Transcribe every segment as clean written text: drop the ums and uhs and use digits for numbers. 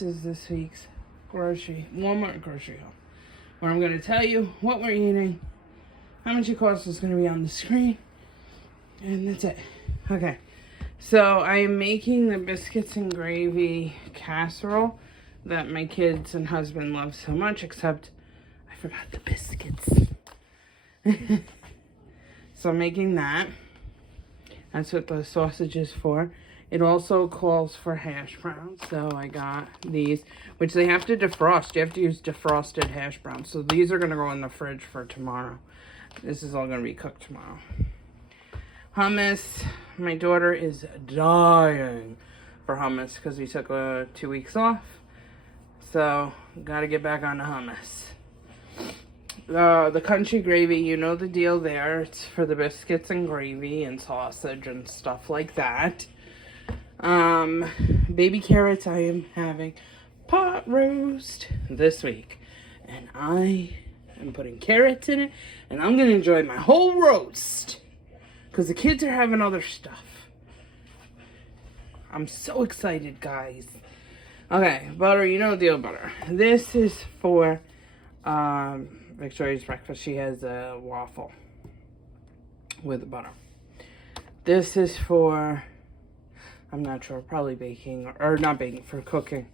this is this week's Walmart grocery haul, where I'm going to tell you what we're eating, how much it costs is going to be on the screen, and that's it. Okay, so I am making the biscuits and gravy casserole that my kids and husband love so much, except I forgot the biscuits. So I'm making that. That's what the sausage is for. It also calls for hash browns, so I got these, which they have to defrost. You have to use defrosted hash browns. So these are going to go in the fridge for tomorrow. This is all going to be cooked tomorrow. Hummus. My daughter is dying for hummus because we took 2 weeks off. So, got to get back on the hummus. The country gravy, you know the deal there. It's for the biscuits and gravy and sausage and stuff like that. Baby carrots, I am having pot roast this week. And I am putting carrots in it. And I'm going to enjoy my whole roast. Because the kids are having other stuff. I'm so excited, guys. Okay, butter, you know the deal, butter. This is for Victoria's breakfast. She has a waffle with butter. This is for, I'm not sure, probably baking, or not baking, for cooking.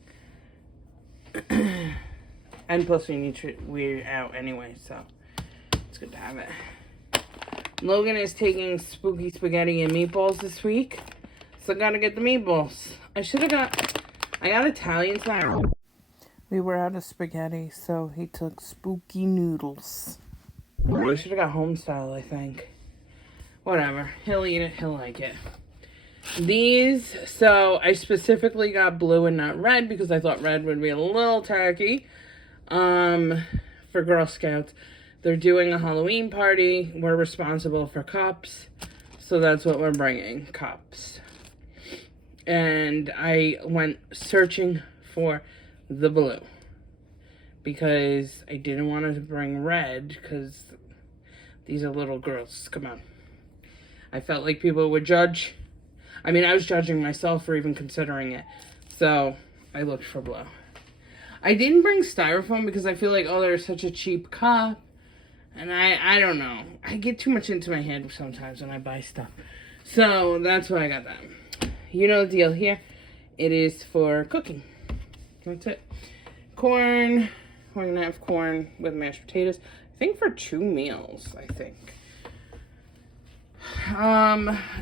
And plus we're out anyway, so it's good to have it. Logan is taking spooky spaghetti and meatballs this week, so gotta get the meatballs. I got Italian style. We were out of spaghetti, so he took spooky noodles. I should have got home style, I think. Whatever. He'll eat it. He'll like it. These, so I specifically got blue and not red because I thought red would be a little tacky. For Girl Scouts. They're doing a Halloween party. We're responsible for cups. So that's what we're bringing. Cups. And I went searching for the blue because I didn't want to bring red because these are little girls. Come on. I felt like people would judge. I mean, I was judging myself for even considering it. So I looked for blue. I didn't bring styrofoam because I feel like, oh, they're such a cheap cup. And I don't know. I get too much into my head sometimes when I buy stuff. So that's why I got that. You know the deal here. It is for cooking. That's it. Corn. We're going to have corn with mashed potatoes. I think for 2 meals, I think.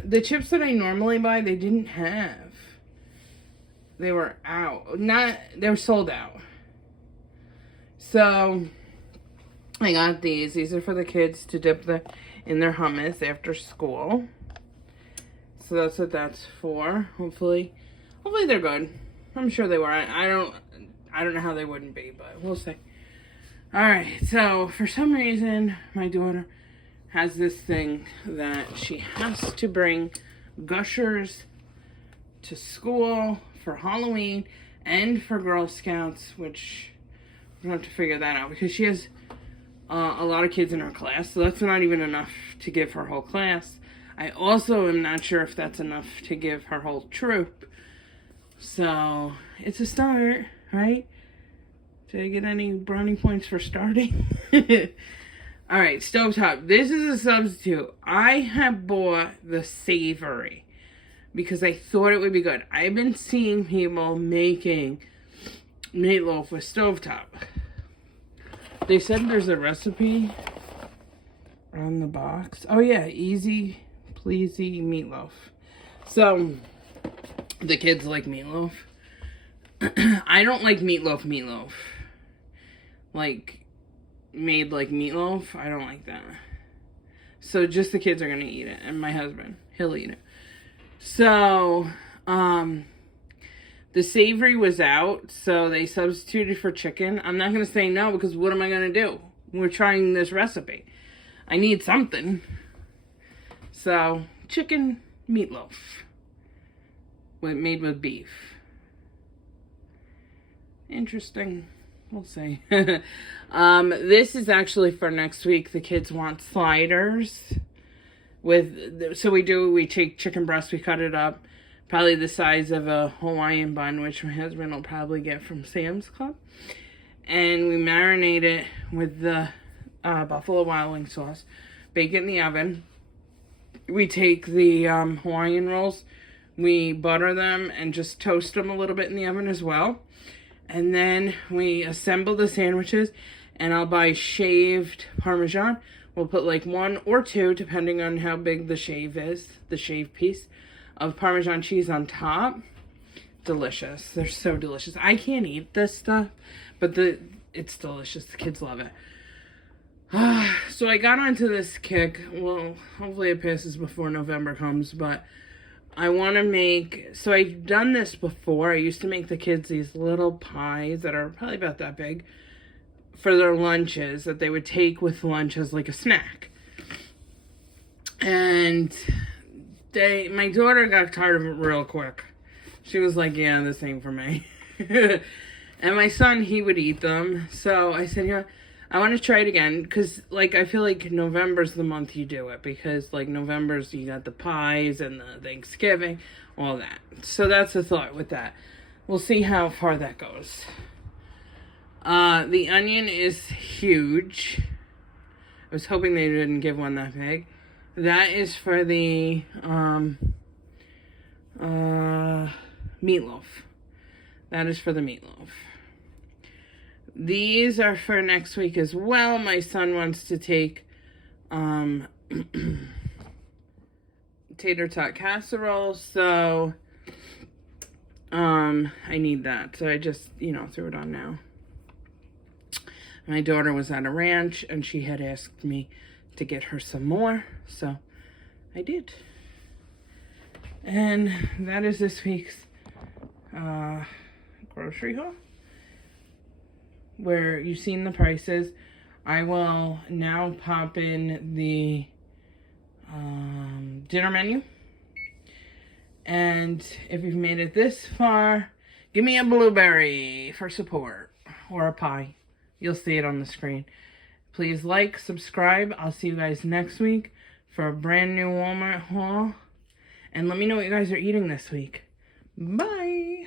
The chips that I normally buy, they didn't have. They were out. They were sold out. So, I got these. These are for the kids to dip in their hummus after school. So that's what that's for. Hopefully they're good. I'm sure they were. I don't know how they wouldn't be, but we'll see. All right. So for some reason, my daughter has this thing that she has to bring Gushers to school for Halloween and for Girl Scouts, which we're gonna have to figure that out because she has a lot of kids in her class, so that's not even enough to give her whole class. I also am not sure if that's enough to give her whole troop. So, it's a start, right? Did I get any brownie points for starting? Alright, stovetop. This is a substitute. I have bought the savory because I thought it would be good. I've been seeing people making meatloaf with stovetop. They said there's a recipe on the box. Oh yeah, easy pleasy meatloaf. So the kids like meatloaf. I don't like meatloaf. Like made like meatloaf. I don't like that. So just the kids are gonna eat it, and my husband, he'll eat it. So the savory was out, so they substituted for chicken. I'm not gonna say no because what am I gonna do? We're trying this recipe. I need something. So, chicken meatloaf made with beef. Interesting. We'll see. This is actually for next week. The kids want sliders. We take chicken breast, we cut it up, probably the size of a Hawaiian bun, which my husband will probably get from Sam's Club. And we marinate it with the Buffalo Wild Wing sauce. Bake it in the oven. We take the Hawaiian rolls, we butter them and just toast them a little bit in the oven as well. And then we assemble the sandwiches, and I'll buy shaved Parmesan. We'll put like 1 or 2, depending on how big the shave is, the shaved piece of Parmesan cheese on top. Delicious. They're so delicious. I can't eat this stuff, but it's delicious. The kids love it. So I got onto this kick. Well, hopefully it passes before November comes, but I want to make, so I've done this before. I used to make the kids these little pies that are probably about that big for their lunches that they would take with lunch as like a snack. And my daughter got tired of it real quick. She was like, yeah, this ain't for me. And my son, he would eat them. So I said, yeah, I want to try it again, because like I feel like November's the month you do it, because like November's you got the pies and the Thanksgiving, all that. So that's the thought with that. We'll see how far that goes. The onion is huge. I was hoping they didn't give one that big. That is for the meatloaf. That is for the meatloaf. These are for next week as well. My son wants to take tater tot casserole, so I need that. So I just, threw it on now. My daughter was at a ranch and she had asked me to get her some more, so I did. And that is this week's grocery haul, where you've seen the prices. I will now pop in the dinner menu. And if you've made it this far, give me a blueberry for support, or a pie. You'll see it on the screen. Please like, subscribe. I'll see you guys next week for a brand new Walmart haul. And let me know what you guys are eating this week. Bye!